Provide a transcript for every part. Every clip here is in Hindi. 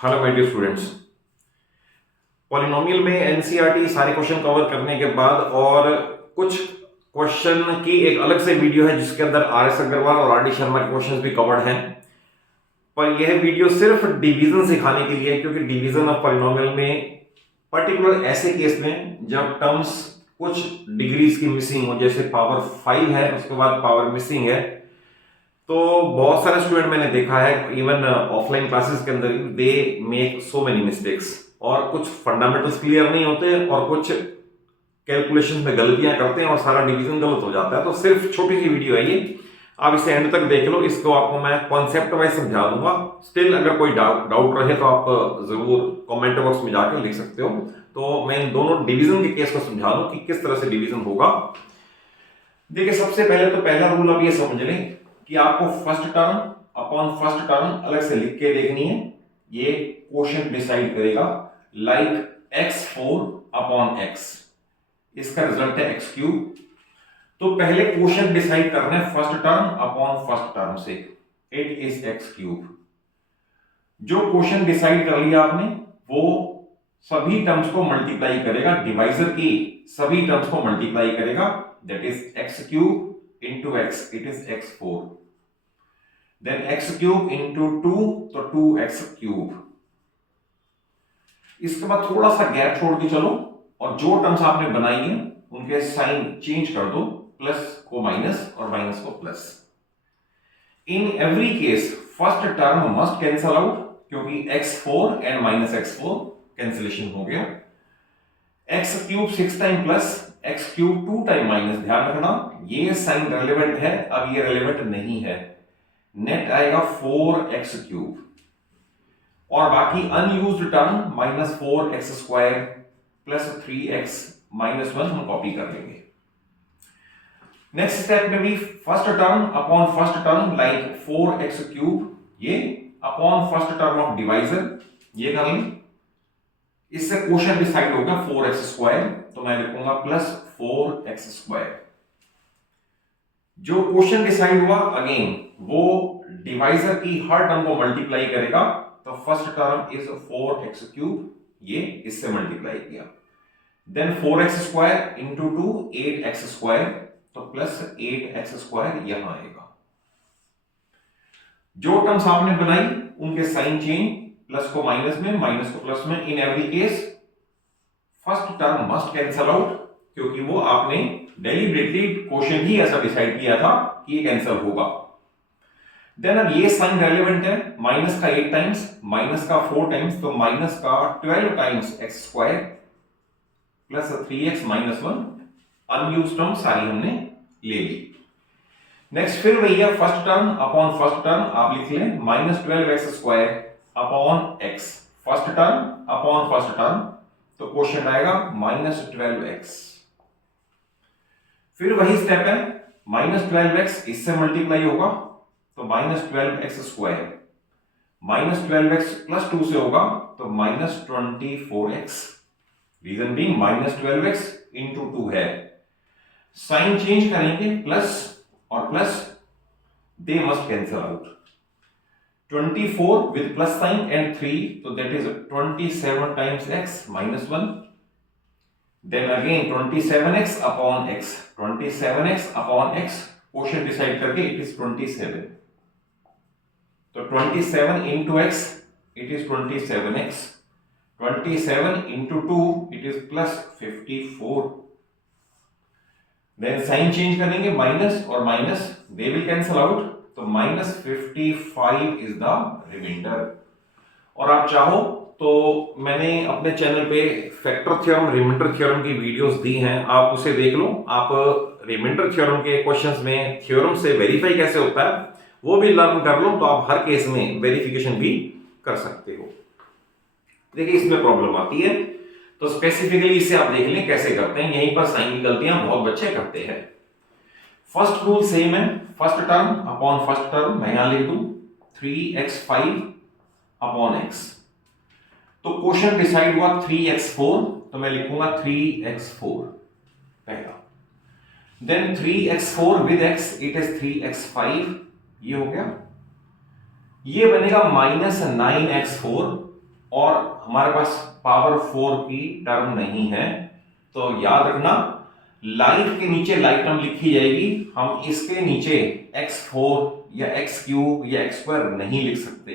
Hello my dear students. Polynomial में एनसीईआरटी सारे क्वेश्चन कवर करने के बाद और कुछ क्वेश्चन की एक अलग से वीडियो है जिसके अंदर आर एस अग्रवाल और आर डी शर्मा के क्वेश्चंस भी कवर्ड हैं। पर यह वीडियो सिर्फ डिवीजन सिखाने के लिए है, क्योंकि डिवीजन ऑफ पॉलिनोमियल में पर्टिकुलर ऐसे केस में जब टर्म्स कुछ डिग्रीज की मिसिंग हो, जैसे पावर 5 है उसके बाद पावर मिसिंग है, तो बहुत सारे स्टूडेंट मैंने देखा है इवन ऑफलाइन क्लासेस के अंदर they make so many mistakes, और कुछ फंडामेंटल्स क्लियर नहीं होते और कुछ कैलकुलेशन में गलतियां करते हैं और सारा डिवीजन गलत हो जाता है। तो सिर्फ छोटी सी वीडियो है ये, आप इसे एंड तक देख लो। इसको आपको मैं कॉन्सेप्ट वाइज समझा दूंगा। स्टिल अगर कोई डाउट रहे तो आप जरूर कमेंट बॉक्स में जाकर लिख सकते हो। तो मैं इन दोनों डिवीजन के केस को समझा दूं कि किस तरह से डिवीजन होगा। देखिए, सबसे पहले तो पहला रूल आप ये समझ लें कि आपको first term upon first term अलग से लिख के देखनी है। ये क्वोशिएंट डिसाइड करेगा, लाइक x4 अपॉन x, इसका रिजल्ट है x क्यूब। तो पहले क्वोशिएंट डिसाइड करना है first term upon first term से, इट इज x क्यूब। जो क्वोशिएंट डिसाइड कर लिया आपने वो सभी टर्म्स को मल्टीप्लाई करेगा, डिवाइजर की सभी टर्म्स को मल्टीप्लाई करेगा, that is x cube into x, it is x4। Then x cube into 2, तो 2x क्यूब। इसके बाद थोड़ा सा गैप छोड़ के चलो और जो टर्म्स आपने बनाई है उनके साइन चेंज कर दो, प्लस को माइनस और माइनस को प्लस। इन every case first term must cancel out, क्योंकि x4 and minus x4 cancellation हो गया। x cube 6 time plus x cube 2 time minus, ध्यान रखना ये साइन रेलेवेंट है, अब ये रेलेवेंट नहीं है। नेट आएगा 4x क्यूब, और बाकी unused term minus 4x square plus 3x minus 1 हम कॉपी कर लेंगे। नेक्स्ट स्टेप में भी first term upon first term, like 4x cube, ये upon first term of divisor, ये कर लें। इससे क्वोशिएंट डिसाइड होगा 4x स्क्वायर, तो मैं लिखूंगा प्लस 4x स्क्वायर। जो क्वोशिएंट डिसाइड हुआ अगेन वो डिवाइजर की हर टर्म को मल्टीप्लाई करेगा, तो first term is 4x cube, ये इससे मल्टीप्लाई किया। Then 4x square into 2 8x square, तो प्लस 8x स्क्वायर यहां आएगा। जो टर्म्स आपने बनाई उनके साइन चेंज, प्लस को माइनस में, माइनस को प्लस में। In every case first term must cancel out, क्योंकि वो आपने डेलिबरेटली क्वोशिएंट ही ऐसा डिसाइड किया था कि ये कैंसिल होगा। देन अब ये साइन रेलेवेंट है, माइनस का 8 टाइम्स, माइनस का 4 टाइम्स, तो माइनस का 12 times x square plus 3x minus 1। Unused term सारी हमने ले ली। नेक्स्ट फिर वही है, first term upon first term आप लिख लें, minus 12x square upon x, first term upon first term, तो क्वोशिएंट आएगा माइनस 12x। फिर वही स्टेप है, माइनस 12x इससे मल्टीप्लाई होगा, तो minus 12x square, minus 12x plus 2 से होगा, तो minus 24x। Reason being minus 12x into 2 है। साइन चेंज करेंगे, प्लस और plus they must cancel out. 24 with plus sign and 3, तो that is 27 times x minus 1। Then again 27x upon x, 27x upon x, quotient decide करके इट इज 27, तो 27 into x it is 27x, 27 into 2 it is plus 54। Then sign change करेंगे, माइनस और minus they will cancel out, तो माइनस 55 इज द रिमाइंडर। और आप चाहो तो मैंने अपने चैनल पे फैक्टर थ्योरम, रिमाइंडर थ्योरम की वीडियोस दी हैं, आप उसे देख लो। आप रिमाइंडर थ्योरम के क्वेश्चंस में थ्योरम से वेरीफाई कैसे होता है वो भी लर्न कर लो, तो आप हर केस में वेरिफिकेशन भी कर सकते हो। देखिए, इसमें प्रॉब्लम आती है तो स्पेसिफिकली इसे आप देख लें कैसे करते हैं। यहीं पर साइन की गलतियां बहुत बच्चे करते हैं। फर्स्ट रूल सेम है, first term upon first term, मैं यहां लिख दूं 3x5 अपॉन x, तो क्वोशिएंट डिसाइड हुआ 3x4, तो मैं लिखूंगा 3x4 पहला। Then 3x4 with x it is 3x5, ये हो गया। ये बनेगा माइनस 9x4 और हमारे पास पावर 4 की टर्म नहीं है, तो याद रखना लाइट के नीचे लाइट टर्म लिखी जाएगी, हम इसके नीचे x4 या x³ या x² नहीं लिख सकते।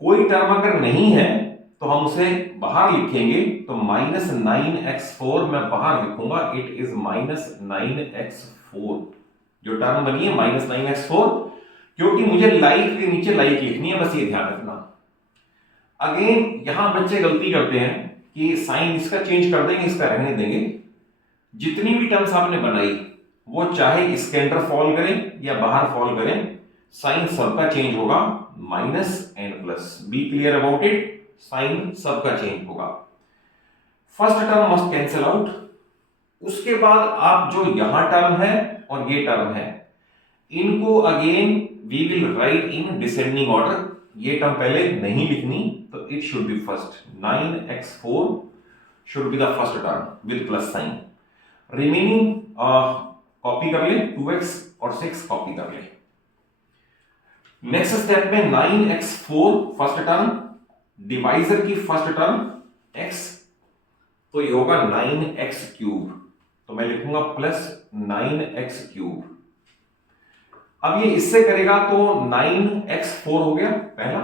कोई टर्म अगर नहीं है तो हम उसे बाहर लिखेंगे, तो -9x4 मैं बाहर लिखूंगा, इट इज -9x4। जो टर्म बनी है -9x4, क्योंकि मुझे लाइट के नीचे लाइट लिखनी है, बस ये ध्यान रखना। अगेन यहां बच्चे गलती करते हैं कि साइन इसका चेंज कर देंगे, इसका रहने देंगे। जितनी भी टर्म्स आपने बनाई वो चाहे इसके अंदर फॉल करें या बाहर फॉल करें, साइन सबका चेंज होगा, -n+। Be clear about it, sign सबका चेंज होगा। First term must cancel out. उसके बाद आप जो यहां टर्म है और ये टर्म है, इनको again we will write in descending order. ये टर्म पहले नहीं लिखनी, तो it should be first. 9x4 should be the first term with plus sign. Remaining copy कर ले, 2x और 6 कॉपी कर ले। नेक्स्ट स्टेप में 9x4 फर्स्ट टर्म, डिवाइजर की फर्स्ट टर्म x, तो ये होगा 9x³। तो मैं लिखूंगा +9x³। अब ये इससे करेगा तो 9x4 हो गया पहला,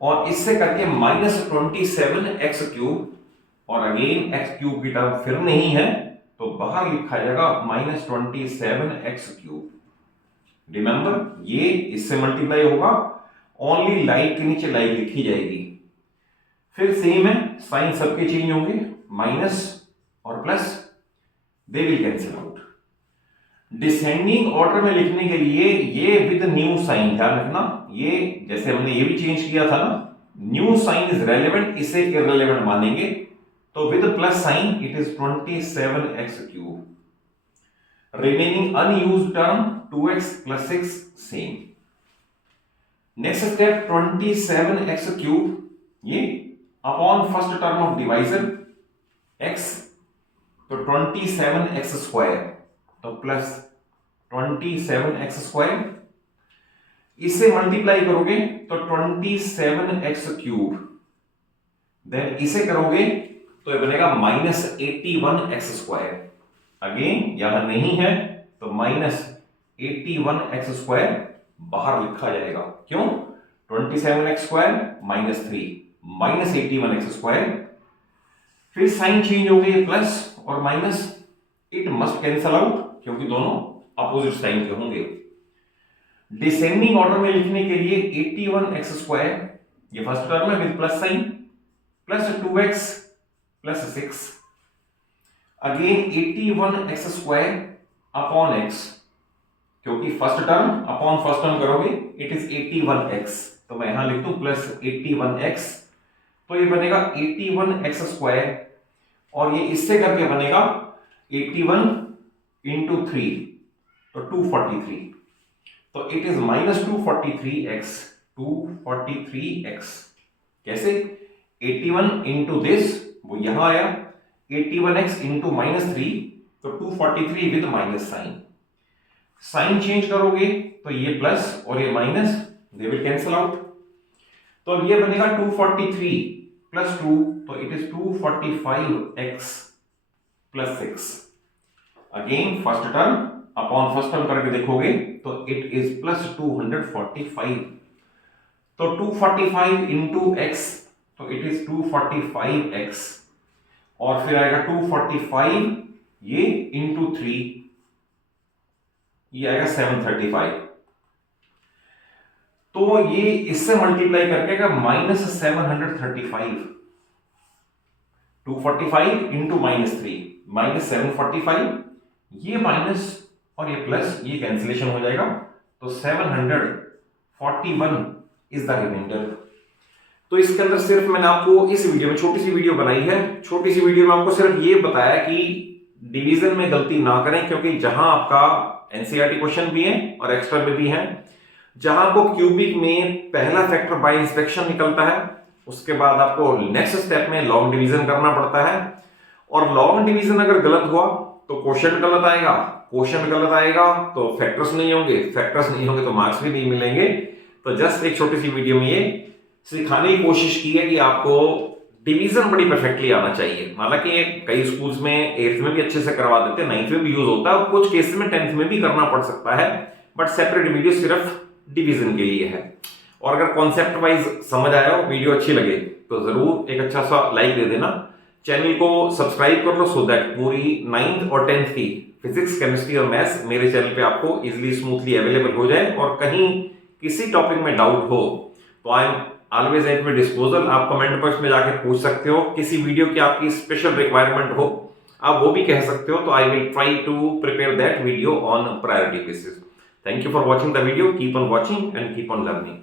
और इससे करके -27x³, और अगेन x³ की टर्म फिर नहीं है, तो बाहर लिखा जाएगा -27x³। रिमेंबर ये इससे मल्टीप्लाई होगा, ओनली लाइट के नीचे लाइट लिखी जाएगी। फिर सेम है, साइन सबके चेंज होंगे, माइनस और plus, they will cancel out. Descending order में लिखने के लिए ये विद न्यू साइन, ध्यान रखना, ये जैसे हमने ये भी चेंज किया था ना, न्यू साइन इज रेलेवेंट, इसे इररेलेवेंट मानेंगे, तो with plus sign it is 27x³। Remaining unused term 2x + 6 same. Next step 27x³, ये upon first term of divisor x, तो 27x², तो प्लस 27x², इससे मल्टीप्लाई करोगे तो 27x³, देन इसे करोगे तो ये बनेगा -81x²। अगेन यहां नहीं है तो -81x² बाहर लिखा जाएगा। क्यों? 27x² -3 -81x²। फिर साइन चेंज हो गई, प्लस और minus, it must cancel out क्योंकि दोनों अपोजिट साइन के होंगे। डिसेंडिंग ऑर्डर में लिखने के लिए 81x², ये फर्स्ट टर्म है with plus sign, plus 2x + 6, again 81x² upon x, क्योंकि first term upon first term करोगे इट इज 81x, तो मैं यहां लिख दूं +81x, तो ये बनेगा 81x², और ये इससे करके बनेगा 81 × 3, तो 243, तो इट इज -243x। 243x कैसे? 81 × दिस, वो यहां आया, 81x × -3, तो 243 with minus sign. Sign change करोगे तो ये प्लस और ये minus, they will cancel out, तो अब ये बनेगा 243 + 2, तो it is 245x + 6। Again first term upon first term करके देखोगे तो इट इज +245, तो 245 × x, तो इट इज 245x, और फिर आएगा 245 ये × 3, ये आएगा 735, तो ये इससे मल्टीप्लाई करके आएगा -735। 245 × -3 -745, ये माइनस और ये प्लस, ये कैंसिलेशन हो जाएगा, तो 741 इज द रिमाइंडर। तो इसके अंदर सिर्फ मैंने आपको इस वीडियो में छोटी सी वीडियो बनाई है, छोटी सी वीडियो में आपको सिर्फ ये बताया कि डिवीजन में गलती ना करें, क्योंकि जहां आपका एनसीईआरटी क्वेश्चन भी है और एक्स्ट्रा में भी है, जहां आपको क्यूबिक में पहला फैक्टर बाय इंस्पेक्शन निकलता है, उसके बाद आपको नेक्स्ट स्टेप में लॉन्ग डिवीजन करना पड़ता है, और लॉन्ग डिवीजन अगर गलत हुआ तो क्वेश्चन गलत आएगा, क्वेश्चन गलत आएगा तो फैक्टर्स नहीं होंगे, फैक्टर्स नहीं होंगे तो मार्क्स भी नहीं मिलेंगे। तो जस्ट एक छोटी सी वीडियो में ये सिखाने की कोशिश की है कि आपको डिवीजन बड़ी परफेक्टली आना चाहिए। हालांकि कई स्कूल्स में 8th में भी अच्छे से करवा देते हैं, 9th में भी यूज होता है और कुछ केसेस में 10th में भी करना पड़ सकता है, बट सेपरेट वीडियो सिर्फ डिवीजन के लिए है। और अगर कॉन्सेप्ट वाइज समझ आया हो, वीडियो अच्छी लगे तो जरूर एक अच्छा सा लाइक दे देना, चैनल को सब्सक्राइब कर लो सो दैट पूरी 9th और 10th की फिजिक्स, केमिस्ट्री और मैथ्स मेरे चैनल पे आपको इजीली स्मूथली अवेलेबल हो जाए। और कहीं किसी टॉपिक में डाउट हो तो I am always at my disposal, आप कमेंट बॉक्स में जाके पूछ सकते हो। किसी वीडियो की आपकी स्पेशल रिक्वायरमेंट हो आप वो भी कह सकते हो, तो I will try to prepare that video on priority basis. Thank you for watching the video, keep on watching and keep on learning.